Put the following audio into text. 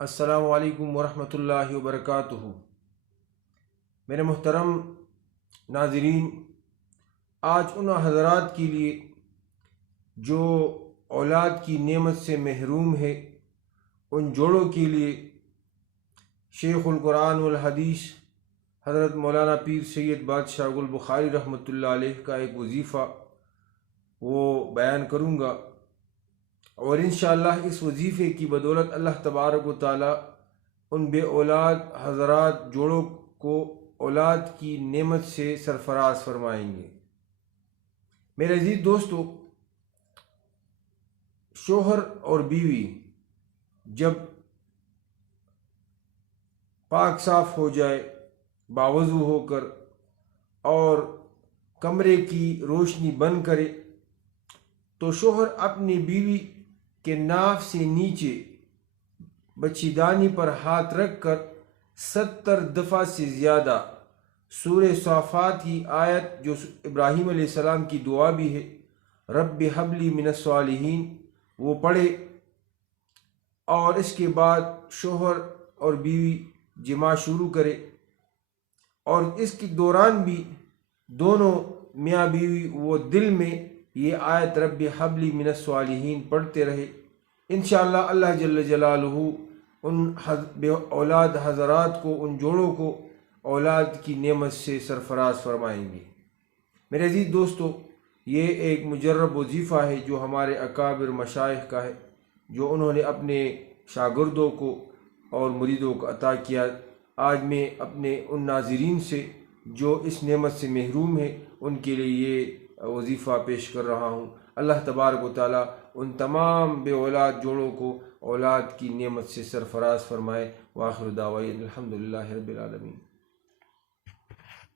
السلام علیکم ورحمۃ اللہ وبرکاتہ۔ میرے محترم ناظرین، آج ان حضرات کے لیے جو اولاد کی نعمت سے محروم ہے، ان جوڑوں کے لیے شیخ القرآن والحدیث حضرت مولانا پیر سید بادشاہ گل بخاری رحمۃ اللہ علیہ کا ایک وظیفہ وہ بیان کروں گا، اور انشاءاللہ اس وظیفے کی بدولت اللہ تبارک و تعالی ان بے اولاد حضرات جوڑوں کو اولاد کی نعمت سے سرفراز فرمائیں گے۔ میرے عزیز دوستو، شوہر اور بیوی جب پاک صاف ہو جائے، باوضو ہو کر، اور کمرے کی روشنی بند کرے، تو شوہر اپنی بیوی کے ناف سے نیچے بچی دانی پر ہاتھ رکھ کر 70 دفعہ سے زیادہ سورہ صافات کی آیت جو ابراہیم علیہ السلام کی دعا بھی ہے، رب ہب لی من الصالحین، وہ پڑھے، اور اس کے بعد شوہر اور بیوی جماع شروع کرے، اور اس کے دوران بھی دونوں میاں بیوی وہ دل میں یہ آیت رب ہب لی من الصالحین پڑھتے رہے۔ انشاءاللہ اللہ جل جلالہ ان بے اولاد حضرات کو، ان جوڑوں کو اولاد کی نعمت سے سرفراز فرمائیں گے۔ میرے عزیز دوستو، یہ ایک مجرب وظیفہ ہے جو ہمارے اکابر مشائخ کا ہے، جو انہوں نے اپنے شاگردوں کو اور مریدوں کو عطا کیا۔ آج میں اپنے ان ناظرین سے جو اس نعمت سے محروم ہیں، ان کے لیے یہ وظیفہ پیش کر رہا ہوں۔ اللہ تبارک و تعالیٰ ان تمام بے اولاد جوڑوں کو اولاد کی نعمت سے سرفراز فرمائے۔ وآخر دعوانا الحمدللہ رب العالمین۔